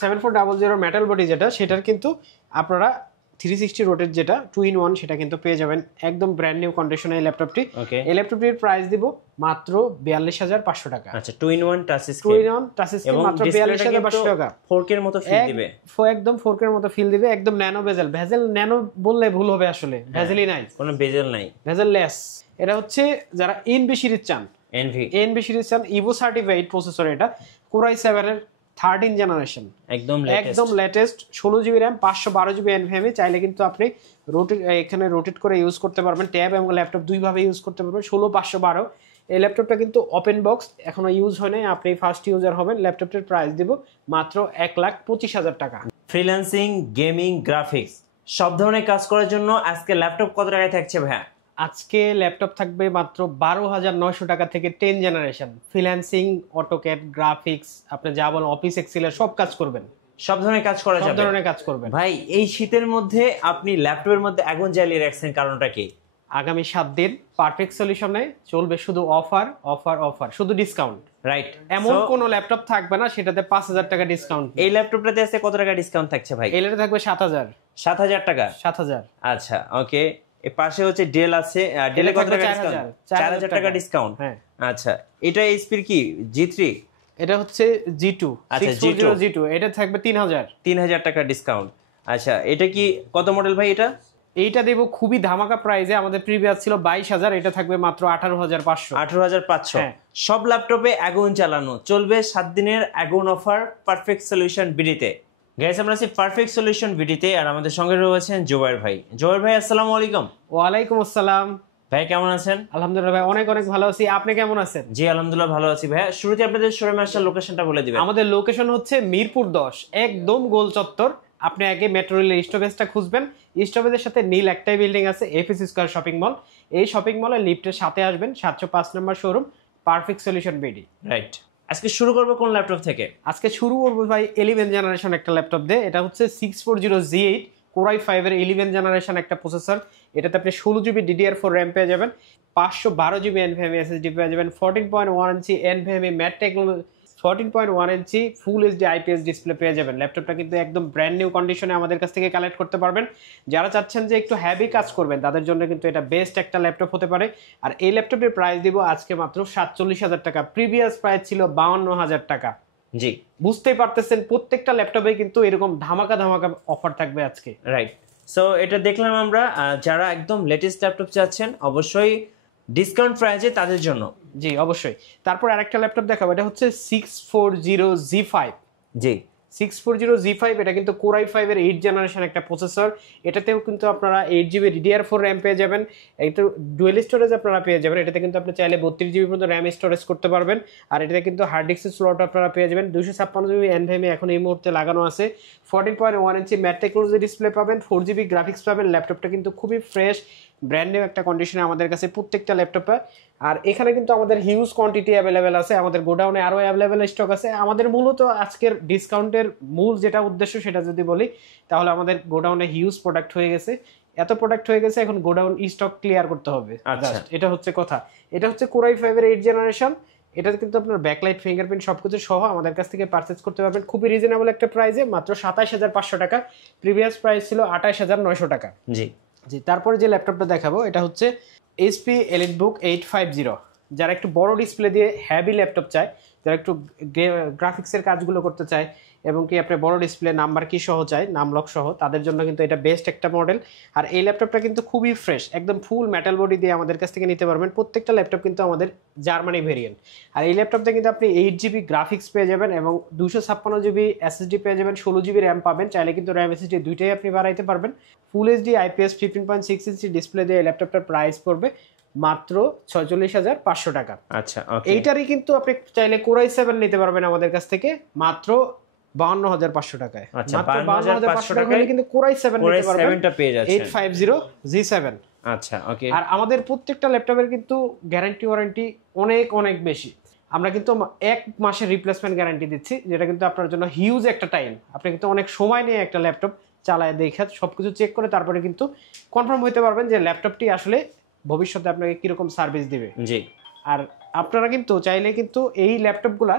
7400 metal body যেটা, সেটার কিন্তু আপনারা 360 রোটেট যেটা 2-in-1 সেটা কিন্তু পেয়ে যাবেন একদম ব্র্যান্ড নিউ কন্ডিশনে এই ল্যাপটপটি। এই ল্যাপটপটির প্রাইস দিব মাত্র 42500 টাকা। আচ্ছা 2-in-1 touch screen, 2-in-1 touch screen মাত্র 42500 টাকা। 4K এর মতো ফিল দিবে, একদম 4K এর মতো ফিল দিবে, একদম ন্যানো বেজেল। ভেজেল ন্যানো বললে ভুল হবে, আসলে ভেজেলই নাই, কোনো বেজেল নাই, ভেজেল লেস। এটা হচ্ছে যারা এনভি সিরিজ চান, এনভি সিরিজ চান, ইভো সার্টিফাইড প্রসেসর, এটা Core i7 এর 13 জেনারেশন, একদম latest, 16GB RAM 512GB NVMe। চাইলে কিন্তু আপনি এখানে রোটেট করে ইউজ করতে পারবেন, ট্যাব এবং ল্যাপটপ দুই ভাবে ইউজ করতে পারবেন। 16512 এই ল্যাপটপটা কিন্তু ওপেন বক্স, এখনো ইউজ হয় নাই, আপনি ফার্স্ট ইউজার হবেন। ল্যাপটপটির প্রাইস দিব মাত্র 1,25,000 টাকা। ফ্রিল্যান্সিং, গেমিং, গ্রাফিক্স সব ধরনের কাজ করার জন্য আজকে ল্যাপটপ কত টাকায় থাকছে ভাইয়া? আজকে ল্যাপটপ থাকবে মাত্র 12,900 টাকা থেকে 10 জেনারেশন। ফ্রিল্যান্সিং, অটোক্যাড, গ্রাফিক্স, আপনি যা বলেন অফিস এক্সেলের সব কাজ করবেন, সব ধরনের কাজ করা যাবে, সব ধরনের কাজ করবেন। ভাই এই শীতের মধ্যে আপনি ল্যাপটপের মধ্যে আগুন জ্বালিয়ে রাখছেন, কারণটা কি? আগামী 7 দিন পারফেক্ট সলিউশনে চলবে শুধু অফার অফার অফার, শুধু ডিসকাউন্ট, রাইট? এমন কোন ল্যাপটপ থাকবে না সেটাতে 5000 টাকা ডিসকাউন্ট। এই ল্যাপটপটাতে আছে কত টাকা ডিসকাউন্ট থাকছে ভাই? এটাতে থাকবে 7000 টাকা। 7000। আচ্ছা ওকে। এর পাশে হচ্ছে ডেল আছে, ডেলে কত টাকা ডিসকাউন্ট? 4000 টাকা ডিসকাউন্ট। হ্যাঁ আচ্ছা এটা এইচপির কি G3? এটা হচ্ছে G2। আচ্ছা G2 এটা থাকবে 3000 টাকা ডিসকাউন্ট। আচ্ছা এটা কি কত মডেল ভাই? এইটা দেব খুবই ধামাকা প্রাইসে, আমাদের প্রিভিয়াস ছিল 22000, এটা থাকবে মাত্র 18500। 18500। সব ল্যাপটপে আগুন চালানো চলবে 7 দিনের আগুন অফার পারফেক্ট সলিউশন বিডিতে। গাইস আমরা আছি পারফেক্ট সলিউশন বিডিতে, আর আমাদের সঙ্গে রয়েছেন জোবায়ের ভাই। জোবায়ের ভাই আসসালামু আলাইকুম। ওয়ালাইকুম আসসালাম ভাই, কেমন আছেন? আলহামদুলিল্লাহ ভাই, অনেক অনেক ভালো আছি, আপনি কেমন আছেন? জি আলহামদুলিল্লাহ ভালো আছি ভাই। শুরুতে আপনাদের শোরুমে আসার লোকেশনটা বলে দিবেন। আমাদের লোকেশন হচ্ছে মিরপুর 10, একদম গোল চত্বর। আপনি আগে মেট্রো রেলের স্টপেজটা খুঁজবেন, স্টপেজের সাথে নীল একটাই বিল্ডিং আছে, এফএসি স্কয়ার শপিং মল। এই শপিং মলে লিফটের সাথে আসবেন, 705 নম্বর showroom, perfect solution BD. Right. আজকে শুরু করব কোন ল্যাপটপ থেকে? আজকে শুরু করব ভাই 11 জেনারেশন একটা ল্যাপটপ দিয়ে। এটা হচ্ছে 640Z8 Core i5 এর 11 জেনারেশন একটা প্রসেসর। এটাতে আপনি 16GB DDR4 RAM পেয়ে যাবেন, 512GB NVMe SSD পেয়ে যাবেন, 14.1 ইঞ্চি NVMe ম্যাট টেকনোলজি 14.1 ইঞ্চি ফুল এইচডি আইপিএস ডিসপ্লে পেয়ে যাবেন। ল্যাপটপটা কিন্তু একদম ব্র্যান্ড নিউ কন্ডিশনে আমাদের কাছ থেকে কালেক্ট করতে পারবেন। যারা চাচ্ছেন যে একটু হ্যাভি কাজ করবেন তাদের জন্য কিন্তু এটা বেস্ট একটা ল্যাপটপ হতে পারে। আর এই ল্যাপটপের প্রাইস দিব আজকে মাত্র 47,000 টাকা, প্রিভিয়াস প্রাইস ছিল 52,000 টাকা। জি বুঝতেই পারতেছেন প্রত্যেকটা ল্যাপটপে কিন্তু এরকম ধামাকা ধামাকা অফার থাকবে আজকে। রাইট। সো এটা দেখলাম আমরা, যারা একদম লেটেস্ট ল্যাপটপ চাচ্ছেন অবশ্যই ডিসকাউন্ট প্রাইসে তাদের জন্য। জি অবশ্যই। তারপর আরেকটা ল্যাপটপ দেখাবো, এটা হচ্ছে 640Z5। জি 640Z5, এটা কিন্তু Core i5 এর 8 জেনারেশন একটা প্রসেসর। এটাতেও কিন্তু আপনারা 8GB DDR4 RAM পেয়ে যাবেন, এটা ডুয়েল স্টোরেজ আপনারা পেয়ে যাবেন। এটাতে কিন্তু আপনি চাইলে 32GB পর্যন্ত RAM স্টোরেজ করতে পারবেন। আর এটাতে কিন্তু হার্ড ডিস্কের স্লট আপনারা পেয়ে যাবেন। 256GB NVMe এখন এই মুহূর্তে লাগানো আছে, 14.1 ইঞ্চি ম্যাট টেকনোলজি ডিসপ্লে পাবেন, 4GB গ্রাফিক্স পাবেন। ল্যাপটপটা কিন্তু খুবই ফ্রেশ, ব্র্যান্ড নিউ একটা কন্ডিশনে আমাদের কাছে প্রত্যেকটা ল্যাপটপে। আর এখানে কিন্তু আমাদের হিউজ কোয়ান্টিটি অ্যাভেলেবেল আছে, আমাদের গোডাউনে আরও অ্যাভেলেবেল স্টক আছে। আমাদের মূলত আজকের ডিসকাউন্টের মূল যেটা উদ্দেশ্য সেটা যদি বলি তাহলে আমাদের গোডাউনে হিউজ প্রোডাক্ট হয়ে গেছে, এত প্রোডাক্ট হয়ে গেছে, এখন গোডাউন স্টক ক্লিয়ার করতে হবে। এটা হচ্ছে কথা। এটা হচ্ছে Core i5 এর 8 জেনারেশন। এটাতে কিন্তু আপনার ব্যাকলাইট, ফিঙ্গারপ্রিন্ট সবকিছু সহ আমাদের কাছ থেকে পারচেজ করতে পারবেন খুবই রিজনেবল একটা প্রাইসে, মাত্র 27,500 টাকা। প্রিভিয়াস প্রাইস ছিল 28,900 টাকা। জি জি। তারপরে যে ল্যাপটপটা দেখাবো এটা হচ্ছে HP EliteBook 850। যারা একটু বড় ডিসপ্লে দিয়ে হ্যাভি ল্যাপটপ চায়, যারা একটু গ্রাফিক্সের কাজগুলো করতে চায় এবং কি আপনার বড় ডিসপ্লে নাম্বার কি সহ চায়, নাম লক সহ, তাদের জন্য কিন্তু এটা বেস্ট একটা মডেল। আর এই ল্যাপটপটা কিন্তু খুবই ফ্রেশ, একদম ফুল মেটাল বডি দিয়ে আমাদের কাছ থেকে নিতে পারবেন। প্রত্যেকটা ল্যাপটপ কিন্তু আমাদের জার্মানি ভেরিয়েন্ট। আর এই ল্যাপটপটা কিন্তু আপনি 8GB গ্রাফিক্স পেয়ে যাবেন এবং 256GB SSD পেয়ে যাবেন, 16GB RAM পাবেন। চাইলে কিন্তু RAM SSD দুইটাই আপনি বাড়াইতে পারবেন। Full HD IPS 15.6 inch display দিয়ে এই ল্যাপটপটার প্রাইস পড়বে মাত্র 46,500 টাকা। আচ্ছা এইটারই কিন্তু আপনি চাইলে Core i7 নিতে পারবেন আমাদের কাছ থেকে মাত্র 52,500 টাকায়। আচ্ছা মাত্র 52,500 টাকা হলে কিন্তু Core i7 নিতে পারবেন, 850Z7। আচ্ছা ওকে। আর আমাদের প্রত্যেকটা ল্যাপটপের কিন্তু গ্যারান্টি ওয়ারেন্টি অনেক অনেক বেশি। আমরা কিন্তু 1 মাসের রিপ্লেসমেন্ট গ্যারান্টি দিচ্ছি, যেটা কিন্তু আপনার জন্য হিউজ একটা টাইম। আপনি কিন্তু অনেক সময় নিয়ে একটা ল্যাপটপ চালায় দেখে সবকিছু চেক করে তারপরে কিন্তু কনফার্ম হতে পারবেন যে ল্যাপটপটি আসলে ভবিষ্যতে আপনাকে কিরকম সার্ভিস দিবে। জি। আর আপনারা কিন্তু চাইলে কিন্তু এই ল্যাপটপগুলা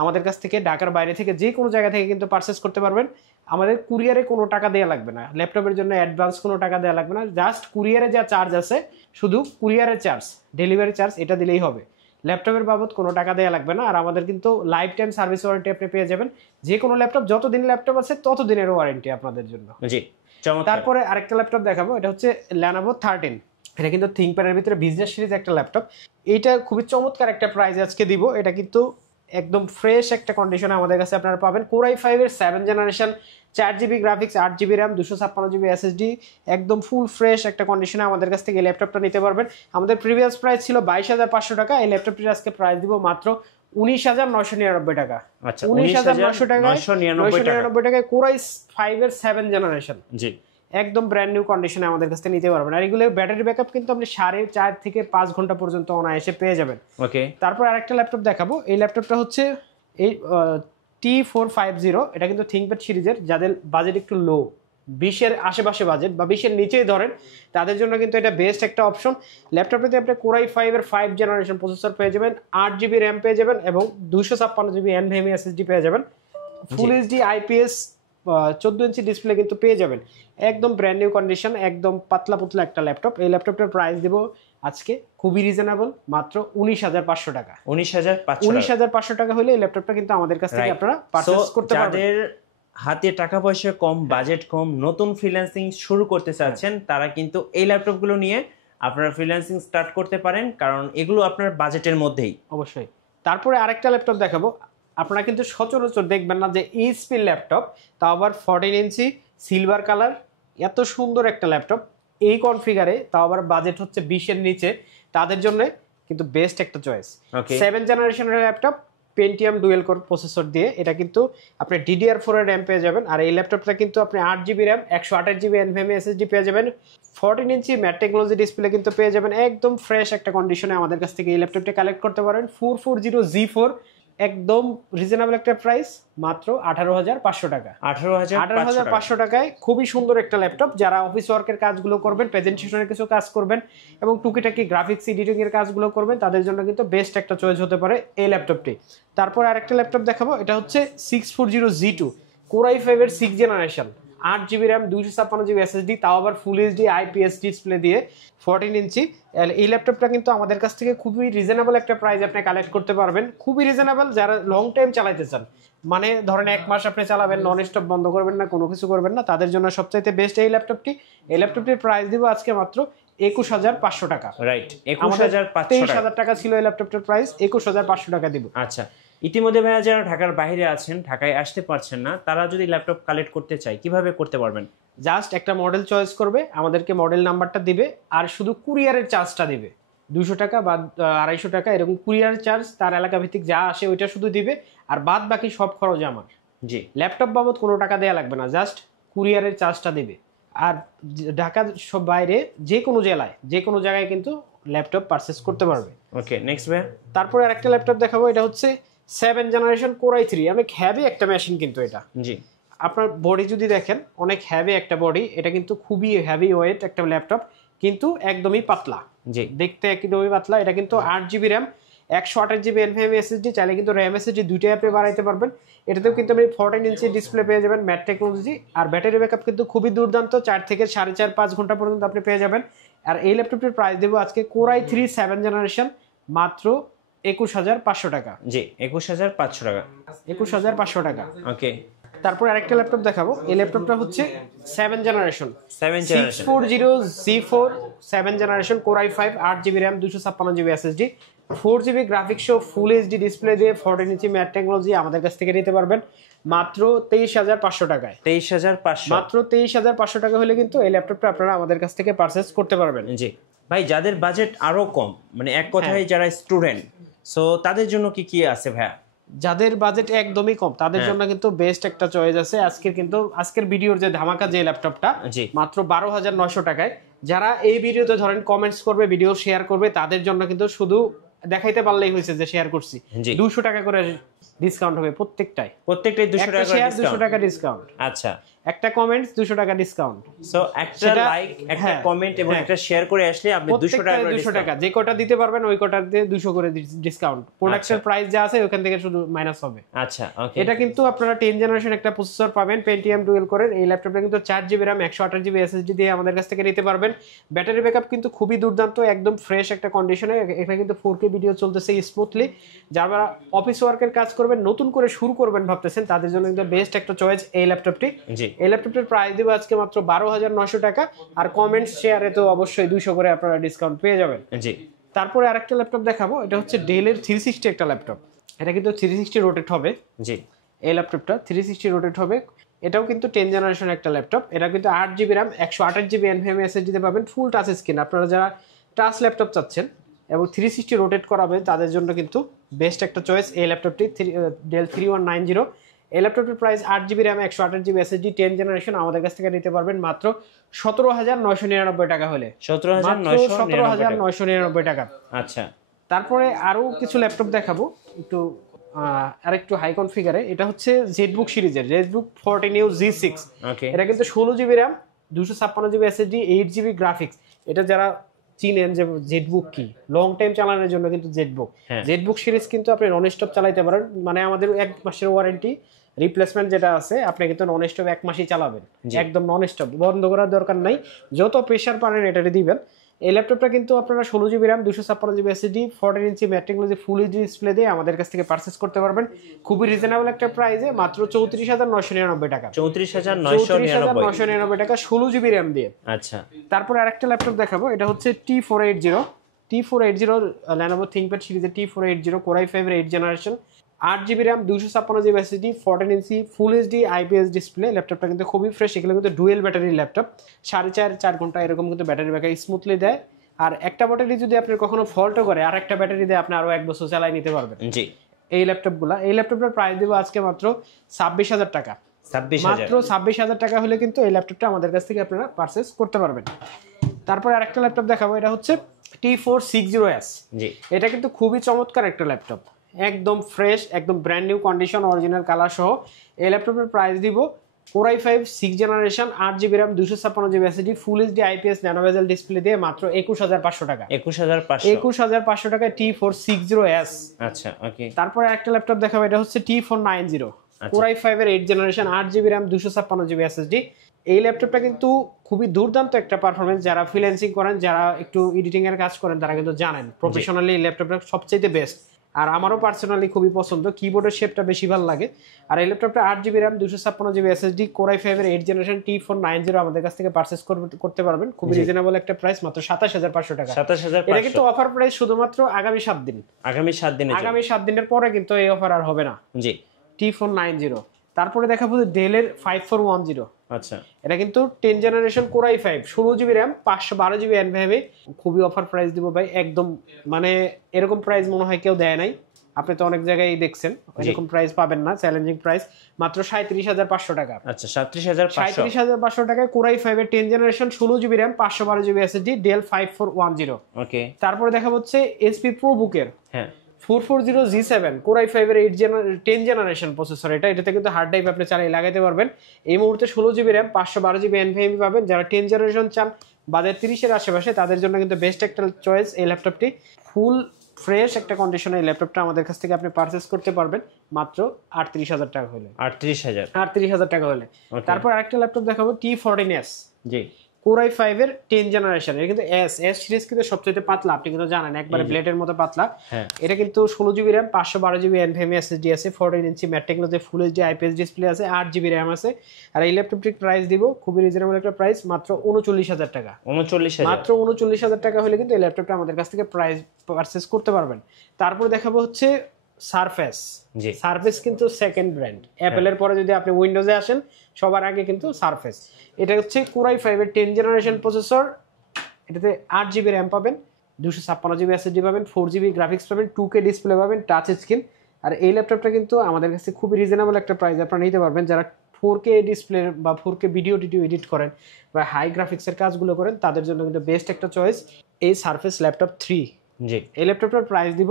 আমাদের কাছ থেকে ঢাকার বাইরে থেকে যে কোনো জায়গা থেকে কিন্তু পারচেস করতে পারবেন। আমাদের কুরিয়ারে কোনো টাকা দেওয়া লাগবে না, ল্যাপটপের জন্য অ্যাডভান্স কোনো টাকা দেওয়া লাগবে না, জাস্ট কুরিয়ারে যা চার্জ আছে শুধু কুরিয়ারের চার্জ, ডেলিভারি চার্জ এটা দিলেই হবে। ল্যাপটপের বাবদ কোনো টাকা দেওয়া লাগবে না। আর আমাদের কিন্তু লাইফ টাইম সার্ভিস ওয়ারেন্টি আপনি পেয়ে যাবেন। যে কোনো ল্যাপটপ যতদিন ল্যাপটপ আছে ততদিনের ওয়ারেন্টি আপনাদের জন্য। জি, চমৎকার। তারপরে আরেকটা ল্যাপটপ দেখাবো, এটা হচ্ছে Lenovo 13। এটা কিন্তু থিংকপ্যাডের ভিতরে বিজনেস সিরিজ একটা ল্যাপটপ। এইটা খুবই চমৎকার একটা প্রাইস আজকে দিব। এটা কিন্তু একদম ফ্রেশ একটা কন্ডিশনে আমাদের কাছে আপনারা পাবেন। Core i5 এর 7 generation, 4GB graphics, 8GB RAM, 256GB SSD, একদম ফুল ফ্রেশ একটা কন্ডিশনে আমাদের কাছ থেকে এই ল্যাপটপটা নিতে পারবেন। আমাদের প্রিভিয়াস প্রাইস ছিল 22,500 টাকা। এই ল্যাপটপটির আজকে প্রাইস দিব মাত্র 19,999 টাকা। আচ্ছা, 19,900 টাকায় 999 টাকায় Core i5 এর 7 জেনারেশন জি একদম ব্র্যান্ড নিউ কন্ডিশনে আমাদের কাছ থেকে নিতে পারবেন। আর এগুলোর ব্যাটারি ব্যাকআপ কিন্তু আপনি 4.5 থেকে 5 ঘন্টা পর্যন্ত অনায়াসে পেয়ে যাবেন। ওকে, তারপর আরেকটা ল্যাপটপ দেখাবো। এই ল্যাপটপটা হচ্ছে এই T450। এটা কিন্তু থিংকপ্যাড সিরিজের, যাদের বাজেট একটু লো, 20-এর আশেপাশে বাজেট বা 20-এর নিচেই ধরেন, তাদের জন্য কিন্তু এটা বেস্ট একটা অপশন। ল্যাপটপটাতে আপনি Core i5 এর 5 জেনারেশন প্রসেসর পেয়ে যাবেন, 8GB র্যাম পেয়ে যাবেন এবং 256GB NVMe SSD পেয়ে যাবেন। Full HD IPS 14 inch display কিন্তু পেয়ে যাবেন। একদম ব্র্যান্ড নিউ কন্ডিশন, একদম পাতলা পুতলা একটা ল্যাপটপ। এই ল্যাপটপটার প্রাইস দেব আজকে খুবই রিজনেবল, মাত্র 19,500 টাকা। 19,500 টাকা হলে এই ল্যাপটপটা কিন্তু আমাদের কাছ থেকে আপনারা পারচেজ করতে পারবেন। যাদের হাতে টাকা পয়সা কম, বাজেট কম, নতুন ফ্রিল্যান্সিং শুরু করতে চাচ্ছেন, তারা কিন্তু এই ল্যাপটপগুলো নিয়ে আপনারা ফ্রিল্যান্সিং স্টার্ট করতে পারেন, কারণ এগুলো আপনার বাজেটের মধ্যেই। অবশ্যই। তারপরে আরেকটা ল্যাপটপ দেখাবো। আপনারা কিন্তু সচরাচর দেখবেন না যে এইচপি ল্যাপটপ, তাও আবার 14 ইঞ্চি সিলভার কালার, এত সুন্দর একটা ল্যাপটপ এই কনফিগারে, তাও আবার বাজেট হচ্ছে 20-এর নিচে, তাদের জন্য কিন্তু বেস্ট একটা চয়েস। 7 জেনারেশনের laptop, Pentium dual core processor দিয়ে। এটা কিন্তু আপনি DDR4 এর র্যাম পেয়ে যাবেন। আর এই ল্যাপটপটা কিন্তু আপনি 8GB RAM, 128GB NVMe SSD পেয়ে যাবেন। 14 ইঞ্চি ম্যাট টেকনোলজি ডিসপ্লে কিন্তু পেয়ে যাবেন। একদম ফ্রেশ একটা কন্ডিশনে আমাদের কাছ থেকে এই ল্যাপটপটা কালেক্ট করতে পারেন। 440G4, একদম রিজনেবল একটা প্রাইস, মাত্র 18,500 টাকা। 18,500 টাকায় খুবই সুন্দর একটা ল্যাপটপ। যারা অফিস ওয়ার্কের কাজগুলো করবেন, প্রেজেন্টেশনের কিছু কাজ করবেন এবং টুকিটাকি গ্রাফিক্স এডিটিং এর কাজগুলো করবেন, তাদের জন্য কিন্তু বেস্ট একটা চয়েস হতে পারে এই ল্যাপটপটি। তারপর আরেকটা ল্যাপটপ দেখাবো। এটা হচ্ছে 640G2, Core i5 এর 6 generation, 8GB RAM, 256GB SSD, তাও আবার ফুল এইচডি IPS ডিসপ্লে দিয়ে, 14 ইঞ্চি। এই ল্যাপটপটা কিন্তু আমাদের কাছ থেকে খুবই রিজনেবল একটা প্রাইস আপনি কালেক্ট করতে পারবেন। খুবই রিজনেবল, যারা লং টাইম চালাইতে চান, মানে ধরেন 1 মাস আপনি চালাবেন, নন স্টপ বন্ধ করবেন না, কোনো কিছু করবেন না, তাদের জন্য সবচাইতে বেস্ট এই ল্যাপটপটি। এই ল্যাপটপটির প্রাইস দিব আজকে মাত্র 21,500 টাকা। রাইট, 21,500 23,000 টাকা ছিল এই ল্যাপটপটির প্রাইস, 21,500 টাকা দিব। আচ্ছা, ইতিমধ্যে ভাইয়া যারা ঢাকার বাইরে আছেন, ঢাকায় আসতে পারছেন না, তারা যদি ল্যাপটপ কালেক্ট করতে চায় কিভাবে করতে পারবেন? জাস্ট একটা মডেল চয়েস করবে, আমাদেরকে মডেল নাম্বারটা দিবে, আর শুধু কুরিয়ারের চার্জটা দিবে 200 টাকা বা 250 টাকা, এরকম কুরিয়ার চার্জ তার এলাকা ভিত্তিক যা আসে ওইটা শুধু দিবে, আর বাদ বাকি সব খরচ আমার। জি, ল্যাপটপ বাবদ কোনো টাকা দেওয়া লাগবে না, জাস্ট কুরিয়ারের চার্জটা দিবে। আর ঢাকার সব বাইরে যে কোনো জেলায়, যে কোনো জায়গায় কিন্তু ল্যাপটপ পারচেস করতে পারবে। ওকে, নেক্সট ভাইয়া। তারপরে আরেকটা ল্যাপটপ দেখাবো। এটা হচ্ছে 7 জেনারেশন Core i3, অনেক হ্যাভি একটা মেশিন কিন্তু এটা। জি, আপনার বডি যদি দেখেন, অনেক হ্যাভি একটা বডি। এটা কিন্তু খুবই হ্যাভি ওয়েট একটা ল্যাপটপ, কিন্তু একদমই পাতলা। জি, দেখতে একদমই পাতলা। এটা কিন্তু 8GB RAM, 128GB NVMe SSD, চাইলে কিন্তু র্যাম SSD দুইটাই আপনি বাড়াইতে পারবেন। এটাতেও কিন্তু আপনি 14 ইঞ্চি ডিসপ্লে পেয়ে যাবেন, ম্যাট টেকনোলজি। আর ব্যাটারি ব্যাকআপ কিন্তু খুবই দুর্দান্ত, 4 থেকে 4.5-5 ঘন্টা পর্যন্ত আপনি পেয়ে যাবেন। আর এই ল্যাপটপটির প্রাইস দেবো আজকে Core i3 7 জেনারেশন মাত্র 21,500 টাকা। জি, 21,500 টাকা। 21,500 টাকা। ওকে, তারপর আরেকটা ল্যাপটপ দেখাবো। এই ল্যাপটপটা হচ্ছে 7 generation, 640G4 7 generation, Core i5, 8GB RAM, 256GB SSD, 4GB graphics সহ ফুল এইচডি ডিসপ্লে দিয়ে, 14 ইঞ্চি ম্যাট টেকনোলজি আমাদের কাছ থেকে নিতে পারবেন মাত্র 23,500 টাকায়। 23,500 মাত্র 23,500 টাকা হলে কিন্তু এই ল্যাপটপটা আপনারা আমাদের কাছ থেকে পারচেজ করতে পারবেন। জি ভাই, যাদের বাজেট আরো কম, মানে এক কথায় যারা স্টুডেন্ট, সো তাদের জন্য কি কি আছে ভাইয়া? যাদের বাজেট একদমই কম তাদের জন্য কিন্তু বেস্ট একটা চয়েস আছে। আজকের ভিডিওর যে ধামাকা যে ল্যাপটপটা মাত্র 12,900 টাকায়। যারা এই ভিডিওতে ধরেন কমেন্টস করবে, ভিডিও শেয়ার করবে, তাদের জন্য কিন্তু শুধু দেখাইতে পারলেই হয়েছে যে শেয়ার করছি, 200 টাকা করে ডিসকাউন্ট হবে প্রত্যেকটাই। প্রত্যেকটাই 200 একটা টাকা শেয়ার ডিসকাউন্ট। 200 টাকা ডিসকাউন্ট, আচ্ছা, একটা কমেন্টস 200 টাকা ডিসকাউন্ট। সো একটা লাইক, একটা কমেন্ট এবং একটা শেয়ার করে আসলে আপনি 200 টাকা করে 200 টাকা যে কটা দিতে পারবেন ওই কটা দিয়ে 200 করে ডিসকাউন্ট। প্রোডাক্টের প্রাইস যা আছে ওখান থেকে শুধু মাইনাস হবে। আচ্ছা, ওকে। এটা কিন্তু আপনারা 10 জেনারেশন একটা প্রসেসর পাবেন, Pentium ডুয়েল কোরের। এই ল্যাপটপটা কিন্তু 4GB RAM 128GB SSD দিয়ে আমাদের কাছ থেকে নিতে পারবেন। ব্যাটারি ব্যাকআপ কিন্তু খুবই দুর্দান্ত, একদম ফ্রেশ একটা কন্ডিশনে। এখানে কিন্তু 4K ভিডিও চলতেছে স্মুথলি। যারা অফিস ওয়ার্কের কাজ করবেন, নতুন করে শুরু করবেন ভাবতেছেন, তাদের জন্য কিন্তু বেস্ট একটা চয়েস এই ল্যাপটপটি। জি, এই ল্যাপটপটির প্রাইস দেব আজকে মাত্র 12,900 টাকা। আর কমেন্টস শেয়ারে তো অবশ্যই 200 করে আপনারা ডিসকাউন্ট পেয়ে যাবেন। জি। তারপরে আরেকটা ল্যাপটপ দেখাবো, এটা হচ্ছে ডেলের 360 একটা ল্যাপটপ। এটা কিন্তু 360 রোটেট হবে। জি, এই ল্যাপটপটা 360 রোটেট হবে। এটাও কিন্তু 10 জেনারেশন একটা ল্যাপটপ। এটা কিন্তু 8GB RAM 128GB NVMe SSD তে পাবেন, ফুল টাচ স্ক্রিন। আপনারা যারা টাচ ল্যাপটপ চাচ্ছেন এবং 360 রোটেট করাবেন তাদের জন্য কিন্তু বেস্ট একটা চয়েস এই ল্যাপটপটি, ডেল 3190। এই ল্যাপটপটির price 8GB RAM 128GB SSD 10 generation আমাদের কাছ থেকে নিতে পারবেন মাত্র 17,999 টাকা হলে। 17,999 টাকা। আচ্ছা, তারপরে আরো কিছু ল্যাপটপ দেখাবো একটু আরেকটু হাই কনফিগারে। এটা হচ্ছে জেটবুক সিরিজের জেটবুক 14U G6। ওকে। এটা কিন্তু 16GB RAM 256GB SSD 8GB graphics. এটা যারা চিনেন যে জেটবুক কি, লং টাইম চালানোর জন্য কিন্তু জেটবুক সিরিজ কিন্তু আপনি নন স্টপ চালাইতে পারেন। মানে আমাদের 1 মাসের ওয়ারেন্টি, রিপ্লেসমেন্ট যেটা আছে, আপনি কিন্তু নন স্টপ 1 মাসই চালাবেন, একদম নন স্টপ, বন্ধ করার দরকার নাই। যত প্রেসার পারেন এটাতে দিবেন। এই ল্যাপটপটা কিন্তু আপনারা 16GB RAM 256GB SSD 14 ইঞ্চি ম্যাট্রিক্সে ফুল এইচডি ডিসপ্লে দিয়ে আমাদের কাছ থেকে পারচেজ করতে পারবেন খুবই রিজনেবল একটা প্রাইসে, মাত্র 34,999 টাকা। 34,999 টাকা 16GB RAM দিয়ে। আচ্ছা, তারপরে আরেকটা ল্যাপটপ দেখাবো, এটা হচ্ছে T480 Lenovo ThinkPad সিরিজের T480 Core i5 এর 8 generation, 8GB RAM 256GB SSD 14 ইঞ্চি ফুল এইচডি IPS ডিসপ্লে। ল্যাপটপটা কিন্তু খুবই ফ্রেশ। এগুলো কিন্তু ডুয়েল ব্যাটারির ল্যাপটপ, 4.5-4 ঘন্টা এরকম কিন্তু ব্যাটারি ব্যাকআপ স্মুথলি দেয়। আর একটা ব্যাটারি যদি আপনার কখনো ফল্টও করে, আর একটা ব্যাটারি দিয়ে আপনি আরো 1 বছর চালাই নিতে পারবেন। জি, এই ল্যাপটপগুলো, এই ল্যাপটপটার প্রাইস দেবো আজকে মাত্র 26,000 টাকা। 26,000, মাত্র 26,000 টাকা হলে কিন্তু এই ল্যাপটপটা আমাদের কাছ থেকে আপনারা পারচেজ করতে পারবেন। তারপরে আরেকটা ল্যাপটপ দেখাবো, এটা হচ্ছে T460S। জি, এটা কিন্তু খুবই চমৎকার একটা ল্যাপটপ, একদম ফ্রেশ, একদম brand new condition, original colour সহ। এই ল্যাপটপের প্রাইস দিব Core i5 6 generation 8GB RAM 256GB SSD full HD IPS nano বেজেল ডিসপ্লে দিয়ে মাত্র 21,500 টাকা। 21,500 টাকায় T460S। আচ্ছা, ওকে। তারপরে একটা ল্যাপটপ দেখাবো, এটা হচ্ছে T490 Core i5 এর 8 generation 8GB RAM 256GB SSD। এই ল্যাপটপটা কিন্তু খুবই দুর্দান্ত একটা পারফরমেন্স। যারা ফ্রিল্যান্সিং করেন, যারা একটু এডিটিং এর কাজ করেন, তারা কিন্তু জানেন প্রফেশনালি এই ল্যাপটপটা সবচেয়ে বেস্ট। আর আমারও পার্সোনালি খুবই পছন্দ, কিবোর্ডের শেপটা বেশি ভালো লাগে। আর এই ল্যাপটপটা 8GB RAM 256GB SSD Core i5 এর 8 জেনারেশন T490 আমাদের কাছ থেকে পারচেজ করতে পারবেন খুবই রিজনেবল একটা প্রাইস, মাত্র 27,500 টাকা। 27,500। এটা কিন্তু অফার প্রাইস শুধুমাত্র আগামী 7 দিন, আগামী 7 দিনের জন্য। আগামী 7 দিনের পরে কিন্তু এই অফার আর হবে না। জি, T490। তারপরে দেখাবো ডেলের 5410। আচ্ছা, এটা কিন্তু 10 generation Core i5 16GB RAM 512GB NVMe। খুবই অফার প্রাইস দিব ভাই, একদম মানে এরকম প্রাইস মনে হয় কেউ দেয় নাই। আপনি তো অনেক জায়গায় দেখছেন, এরকম প্রাইস পাবেন না, চ্যালেঞ্জিং প্রাইস, মাত্র 37,500 টাকা। আচ্ছা, 37,500। 37,500 টাকায় Core i5 এর 10 generation 16GB RAM 512GB SSD Dell 5410। Okay. তারপরে দেখা হচ্ছে HP ProBook এর হ্যাঁ 440 G7 Core i5 এর 10 জেনারেশন প্রসেসর। এটাতে কিন্তু হার্ড ড্রাইভ আপনি চালিয়ে লাগাইতে পারবেন। এই মুহূর্তে 16GB RAM 512GB NVMe পাবেন। যারা 10 জেনারেশন চান বাজার 30-এর আশেপাশে, তাদের জন্য কিন্তু বেস্ট একটা চয়েস এই ল্যাপটপটি। ফুল ফ্রেশ একটা কন্ডিশনে এই ল্যাপটপটা আমাদের কাছ থেকে আপনি পারচেজ করতে পারবেন মাত্র 38,000 টাকা হলে। 38,000 টাকা হলে। তারপর আরেকটা ল্যাপটপ দেখাবো T14S। জি, Core i5 এর 10 জেনারেশন। এটা কিন্তু S সিরিজ কিন্তু সবচেয়ে পাতলা, আপনি কিন্তু জানেন, একবারে ব্লেডের মতো পাতলা। এটা কিন্তু 16GB RAM 512GB NVMe SSD আছে, 14 ইঞ্চি ম্যাট্রিক্সে ফুল এইচডি IPS ডিসপ্লে আছে, 8GB RAM আছে। আর এই ল্যাপটপটির প্রাইস দিব খুবই রিজনেবল একটা প্রাইস, মাত্র 39,000 টাকা। 39,000, মাত্র 39,000 টাকা হলে কিন্তু এই ল্যাপটপটা আমাদের কাছ থেকে প্রাইস পারচেজ করতে পারবেন। তারপর দেখাবো হচ্ছে সারফেস। সারফেস কিন্তু সেকেন্ড ব্র্যান্ড, অ্যাপেলের পরে যদি আপনি উইন্ডোজে আসেন সবার আগে কিন্তু সারফেস। এটা হচ্ছে Core i5 এর 10 জেনারেশন প্রসেসর। এটাতে 8GB RAM পাবেন, 256GB SSD পাবেন, 4GB গ্রাফিক্স পাবেন, 2K ডিসপ্লে পাবেন, টাচ স্ক্রিন। আর এই ল্যাপটপটা কিন্তু আমাদের কাছে খুবই রিজনেবল একটা প্রাইস আপনারা নিতে পারবেন। যারা 4K ডিসপ্লে বা 4K ভিডিও এডিট করেন বা হাই গ্রাফিক্সের কাজগুলো করেন, তাদের জন্য কিন্তু বেস্ট একটা চয়েস এই সারফেস ল্যাপটপ 3। জি, এই ল্যাপটপটার প্রাইস দিব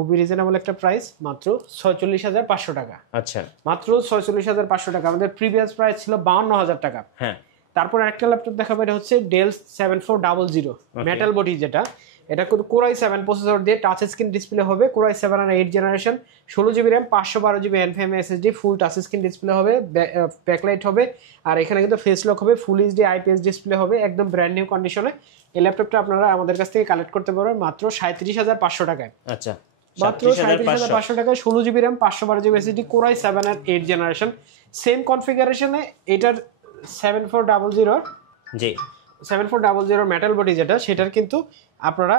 খুবই রিজনেবল একটা প্রাইস, মাত্র 46,500 টাকা। আচ্ছা, মাত্র 46,500 টাকা। আমাদের প্রিভিয়াস প্রাইস ছিল 52,000 টাকা। হ্যাঁ। তারপর একটা ল্যাপটপ দেখাবো, এটা হচ্ছে ডেল 7400 মেটাল বডি, যেটা এটা Core i7 প্রসেসর দিয়ে টাচ স্ক্রিন ডিসপ্লে হবে। Core i7 আর 8 generation, 16GB RAM, 512GB NVMe SSD, ফুল টাচ স্ক্রিন ডিসপ্লে হবে, ব্যাকলাইট হবে, আর এখানে কিন্তু ফেস লক হবে, ফুল এইচডি IPS ডিসপ্লে হবে, একদম ব্র্যান্ড নিউ কন্ডিশনে। এই ল্যাপটপটা আপনারা আমাদের কাছ থেকে কালেক্ট করতে পারবেন মাত্র 37,500 টাকায়। আচ্ছা, মাত্র 37,500 টাকায় 16GB RAM, 512GB SSD, Core i7 আর 8 জেনারেশন, সেম কনফিগারেশনে। এটার 7400 জি 7400 মেটাল বডি যেটা, সেটার কিন্তু আপনারা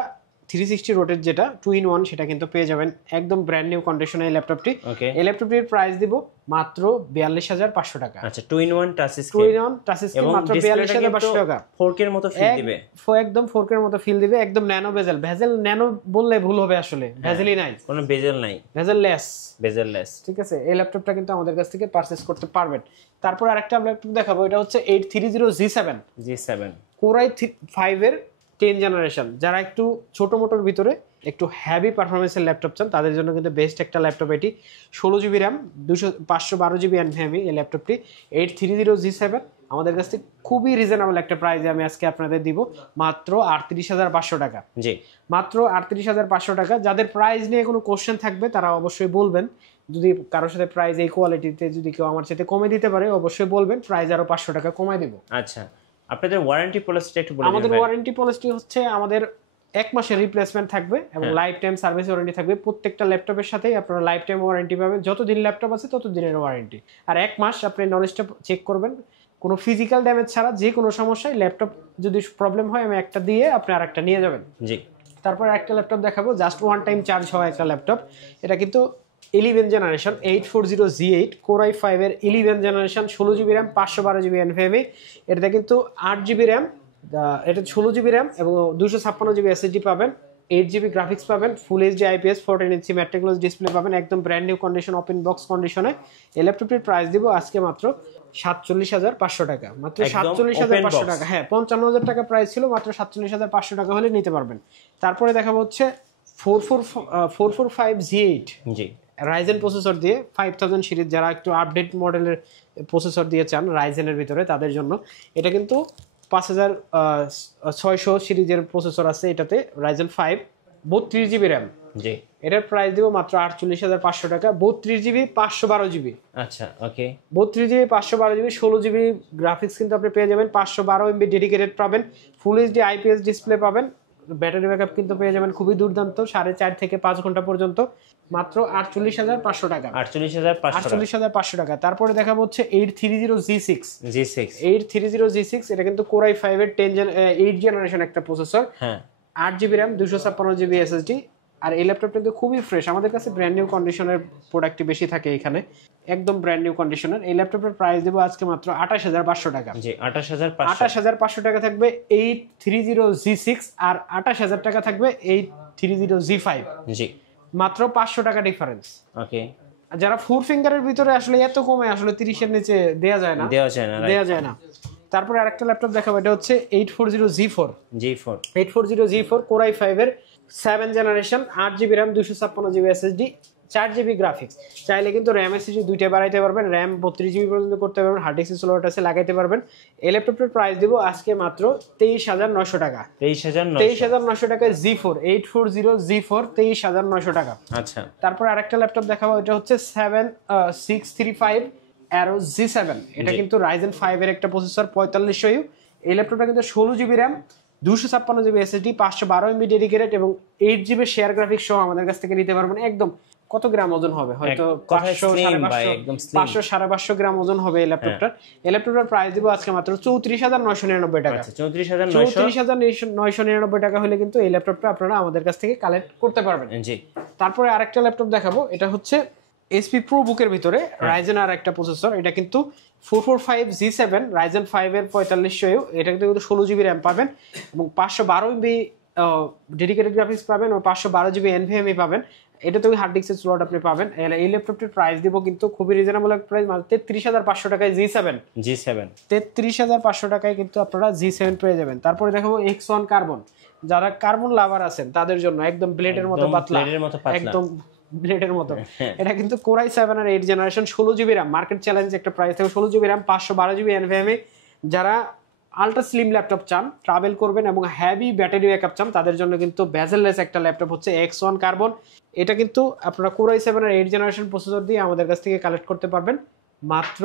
360 রোটেট যেটা 2-in-1 সেটা কিন্তু পেয়ে যাবেন একদম ব্র্যান্ড নিউ কন্ডিশনে এই ল্যাপটপটি। এই ল্যাপটপটির প্রাইস দিব মাত্র 42,500 টাকা। আচ্ছা, 2-in-1 touch screen, 2-in-1 touch screen, মাত্র 42,500 টাকা। 4K এর মতো ফিল দিবে, একদম 4K এর মতো ফিল দিবে, একদম ন্যানো বেজেল। ভেজেল ন্যানো বললে ভুল হবে, আসলে ভেজেলই নাই, কোনো বেজেল নাই, বেজেল লেস। ঠিক আছে, এই ল্যাপটপটা কিন্তু আমাদের কাছ থেকে পারচেজ করতে পারবেন। তারপর আরেকটা ল্যাপটপ দেখাবো, এটা হচ্ছে 830G7 Core i5 এর 10 জেনারেশন। যারা একটু ছোট মোটোর ভিতরে একটু হ্যাভি পারফরমেন্সের ল্যাপটপ চান, তাদের জন্য কিন্তু বেস্ট একটা ল্যাপটপ এটি। 16GB RAM, 512GB NVMe এই ল্যাপটপটি 830G7 আমাদের কাছ থেকে খুবই রিজনেবল একটা প্রাইসে আমি আজকে আপনাদের দিব মাত্র 38,500 টাকা। জি, মাত্র 38,500 টাকা। যাদের প্রাইস নিয়ে কোনো কোশ্চেন থাকবে তারা অবশ্যই বলবেন। যদি কারোর সাথে প্রাইস এই কোয়ালিটিতে যদি কেউ আমার সাথে কমে দিতে পারে, অবশ্যই বলবেন, প্রাইস আরো 500 টাকা কমায় দেব। আচ্ছা, আপনাদের ওয়ারেন্টি পলিসিটা একটু বলে দিন। আমাদের ওয়ারেন্টি পলিসি হচ্ছে আমাদের 1 মাসের রিপ্লেসমেন্ট থাকবে এবং লাইফ টাইম সার্ভিস ওয়ারেন্টি থাকবে। প্রত্যেকটা ল্যাপটপের সাথেই আপনারা লাইফ টাইম ওয়ারেন্টি পাবেন, যতদিন ল্যাপটপ আছে ততদিনের ওয়ারেন্টি। আর 1 মাস আপনি নলেজটা চেক করবেন, কোনো ফিজিক্যাল ড্যামেজ ছাড়া যে কোনো সমস্যায় ল্যাপটপ যদি প্রবলেম হয় আমি একটা দিয়ে আপনি আরেকটা নিয়ে যাবেন। জি, তারপর একটা ল্যাপটপ দেখাবো, জাস্ট ওয়ান টাইম চার্জ হওয়া একটা ল্যাপটপ। এটা কিন্তু 11 জেনারেশন 840G8 Core i5 এর 11 generation, 16GB RAM, 512GB NVMe। এটাতে কিন্তু 8GB RAM, এটা 16GB RAM এবং 256GB SSD পাবেন, 8GB গ্রাফিক্স পাবেন, full HD IPS 14" matrix display পাবেন, একদম brand new condition, open box কন্ডিশনে। এই ল্যাপটপটির প্রাইস দিব আজকে মাত্র 47,500 টাকা। মাত্র 47,500 টাকা। হ্যাঁ, 55,000 টাকা প্রাইস ছিল, মাত্র 47,500 টাকা হলে নিতে পারবেন। তারপরে দেখাবো হচ্ছে 445G8 জি রাইজেন প্রসেসর দিয়ে 5000 সিরিজ, যারা একটু আপডেট মডেলের প্রসেসর দিয়ে চান রাইজেনের ভিতরে তাদের জন্য। এটা কিন্তু 5600 সিরিজের প্রসেসর আছে এটাতে, রাইজেন 5, 32GB RAM। জি, এটার প্রাইস দিব মাত্র 48,500 টাকা। 32GB 512GB। আচ্ছা, ওকে। 32GB 512GB 16GB গ্রাফিক্স কিন্তু আপনি পেয়ে যাবেন, 512MB ডেডিকেটেড পাবেন, ফুল এইচডি IPS ডিসপ্লে পাবেন, ব্যাটারি ব্যাকআপ কিন্তু পেয়ে যাবেন খুবই দুর্দান্ত, 4.5 থেকে 5 ঘন্টা পর্যন্ত। মাত্র 48,500 টাকা। 48,500 টাকা। তারপরে দেখাবো হচ্ছে 830G6। এটা কিন্তু Core i5 এর 8 জেনারেশন একটা প্রসেসর, হ্যাঁ, 8GB RAM, 256GB SSD। আর এই ল্যাপটপটা কিন্তু খুবই ফ্রেশ, আমাদের কাছে ব্র্যান্ড নিউ কন্ডিশনের প্রোডাক্টই বেশি থাকে এখানে, একদম ব্র্যান্ড নিউ কন্ডিশনের। এই ল্যাপটপের প্রাইস দেবো আজকে মাত্র 28,500 টাকা। জি, 28,500। 28,500 টাকা থাকবে 830G6, আর 28,000 টাকা থাকবে 830G5। জি, মাত্র 500 টাকা ডিফারেন্স। ওকে। যারা 4 ফিঙ্গারের ভিতরে আসলে এত কমে আসলে 30 এর নিচে দেয়া যায় না। তারপরে আরেকটা ল্যাপটপ দেখাবো, এটা হচ্ছে 840G4 Core i5 এর 7 generation, 8GB RAM, 256GB SSD, 4GB graphics. চাইলে কিন্তু RAM SSD দুইটা বাড়াইতে পারবেন, RAM 32GB পর্যন্ত করতে পারবেন, হার্ড ডিস্ক স্লট আছে লাগাইতে পারবেন। এই ল্যাপটপটার প্রাইস দিব আজকে মাত্র 23,900 টাকা। 23,900 টাকায় G4 840G4 23,900 টাকা। আচ্ছা, তারপর আরেকটা ল্যাপটপ দেখাবো, এটা হচ্ছে 635 Aero G7। এটা কিন্তু Ryzen 5 এর একটা প্রসেসর, 4500U। এই ল্যাপটপটা কিন্তু 16GB RAM, 256GB SSD, 512MB dedicated এবং 8GB শেয়ার গ্রাফিক্স সহ আমাদের কাছ থেকে নিতে পারবেন। একদম কত গ্রাম ওজন হবে, হয়তো 500-550 গ্রাম ওজন হবে এই ল্যাপটপটার। এই ল্যাপটপটার প্রাইস দিব আজকে মাত্র 34,999 টাকা। 34,999 টাকা হলে কিন্তু এই ল্যাপটপটা আপনারা আমাদের কাছ থেকে কালেক্ট করতে পারবেন। জি, তারপরে আরেকটা ল্যাপটপ দেখাবো, এটা হচ্ছে HP ProBook এর ভিতরে রাইজেন আর একটা প্রসেসর। এটা কিন্তু 445G7 রাইজেন 5 এর 4500U। এটা কিন্তু 16GB RAM পাবেন এবং 512MB ডেডিকেটেড গ্রাফিক্স পাবেন ও 512GB NVMe পাবেন। এটাতে হার্ড ডিস্কের স্লট আপনি পাবেন। এই ল্যাপটপটির প্রাইস দিব কিন্তু খুবই রিজনেবল একটা প্রাইস, মাত্র 33,500 টাকায় G7। 33,500 টাকায় কিন্তু আপনারা G7 পেয়ে যাবেন। তারপরে দেখাবো X1 Carbon যারা কার্বন লাভার আছেন তাদের জন্য একদম ব্লেডের মতো পাতলা, একদম ব্লেডের মতো। এটা কিন্তু কোরাই 7 এর 8 generation 16 GB RAM, market challenge একটা প্রাইস থেকে 16 জিবি RAM 512 জিবি NVMe। যারা আলট্রা স্লিম ল্যাপটপ চান, ট্রাভেল করবেন এবং হেভি ব্যাটারি ব্যাকআপ চান তাদের জন্য কিন্তু বেজেললেস একটা ল্যাপটপ হচ্ছে X1 কার্বন। এটা কিন্তু আপনারা কোরাই 7 এর 8 জেনারেশন প্রসেসর দিয়ে আমাদের কাছ থেকে কালেক্ট করতে পারবেন মাত্র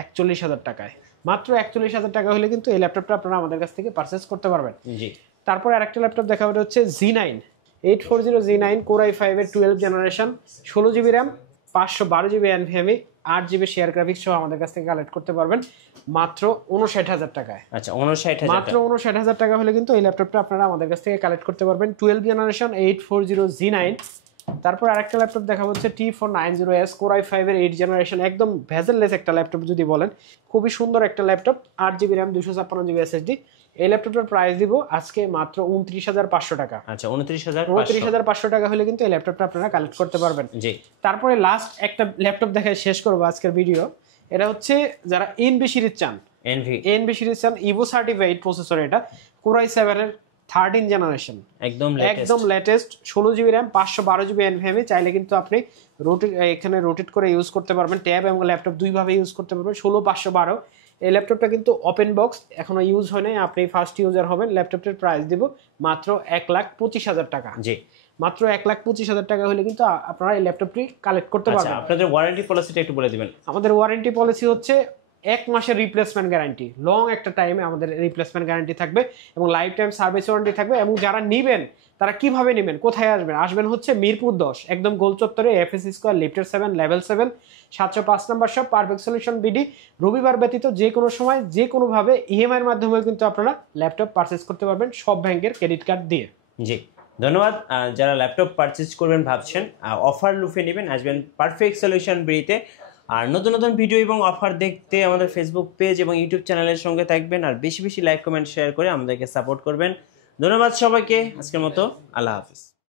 41,000 টাকায়। মাত্র 41,000 টাকা হলে কিন্তু এই ল্যাপটপটা আপনারা আমাদের কাছ থেকে পারচেজ করতে পারবেন। জি, তারপর আরেকটা ল্যাপটপ দেখা হচ্ছে Z9 840 Z9 কোরাই 5 এর 12 generation 16 GB RAM 512 GB NVMe 8 GB share graphics সহ আমাদের কাছ থেকে কালেক্ট করতে পারবেন মাত্র 59,000 টাকায়। আচ্ছা 59,000 মাত্র 59,000 টাকা হলে কিন্তু এই ল্যাপটপটা আপনারা আমাদের কাছ থেকে কালেক্ট করতে পারবেন 12 জেনারেশন 840 Z9। তারপর আরেকটা ল্যাপটপ দেখা হচ্ছে T490S কোরাই 5 এর 8 জেনারেশন, একদম ভেজেললেস একটা ল্যাপটপ যদি বলেন, খুবই সুন্দর একটা laptop 8 GB RAM 256 GB SSD। এই ল্যাপটপটার প্রাইস দিব আজকে মাত্র 29,500 টাকা। আচ্ছা 29,500 টাকা হলে কিন্তু এই ল্যাপটপটা আপনারা কালেক্ট করতে পারবেন। জি, তারপরে লাস্ট একটা ল্যাপটপ দেখায় শেষ করবো আজকের ভিডিও। এটা হচ্ছে যারা NV সিরিজ চান, NV সিরিজ চান, ইভো সার্টিফাইড প্রসেসর, এটা কোরাই 7 এর 13 জেনারেশন, একদম latest 16 GB RAM 512 GB NVMe। চাইলে কিন্তু আপনি এখানে রোটেট করে ইউজ করতে পারবেন, ট্যাব এবং ল্যাপটপ দুই ভাবে ইউজ করতে পারবেন। 16/512 এই ল্যাপটপটা কিন্তু ওপেন বক্স, এখনো ইউজ হয় নাই, আপনি ফার্স্ট ইউজার হবেন। ল্যাপটপটার প্রাইস দিব মাত্র 1,25,000 টাকা। জি, মাত্র 1,25,000 টাকা হলে কিন্তু আপনারা এই ল্যাপটপটি কালেক্ট করতে পারবেন। আপনাদের ওয়ারেন্টি পলিসিটা একটু বলে দিবেন। আমাদের ওয়ারেন্টি পলিসি হচ্ছে 1 মাসের রিপ্লেসমেন্ট গ্যারান্টি, লং একটা টাইমে আমাদের রিপ্লেসমেন্ট গ্যারান্টি থাকবে এবং লাইফ টাইম সার্ভিস ওয়ারেন্টি থাকবে। এবং যারা নেবেন তারা কিভাবে নেবেন, কোথায় আসবেন হচ্ছে মিরপুর 10 একদম গোল চত্বরে, FS স্কয়ার, লিফটের 7 লেভেল 7 705 নম্বর শপ, পারফেক্ট সলিউশন বিডি। রবিবার ব্যতীত যে কোনো সময় যে কোনোভাবে EMI এর মাধ্যমে কিন্তু আপনারা ল্যাপটপ পারচেজ করতে পারবেন সব ব্যাংকের ক্রেডিট কার্ড দিয়ে। জি, ধন্যবাদ। যারা ল্যাপটপ পারচেজ করবেন ভাবছেন, অফার লুফে নেবেন, আসবেন পারফেক্ট সলিউশন বিডিতে। আর নতুন নতুন ভিডিও এবং অফার দেখতে আমাদের ফেসবুক পেজ এবং ইউটিউব চ্যানেলের সঙ্গে থাকবেন। আর বেশি বেশি লাইক কমেন্ট শেয়ার করে আমাদেরকে সাপোর্ট করবেন। ধন্যবাদ সবাইকে। আজকের মতো আল্লাহ হাফিজ।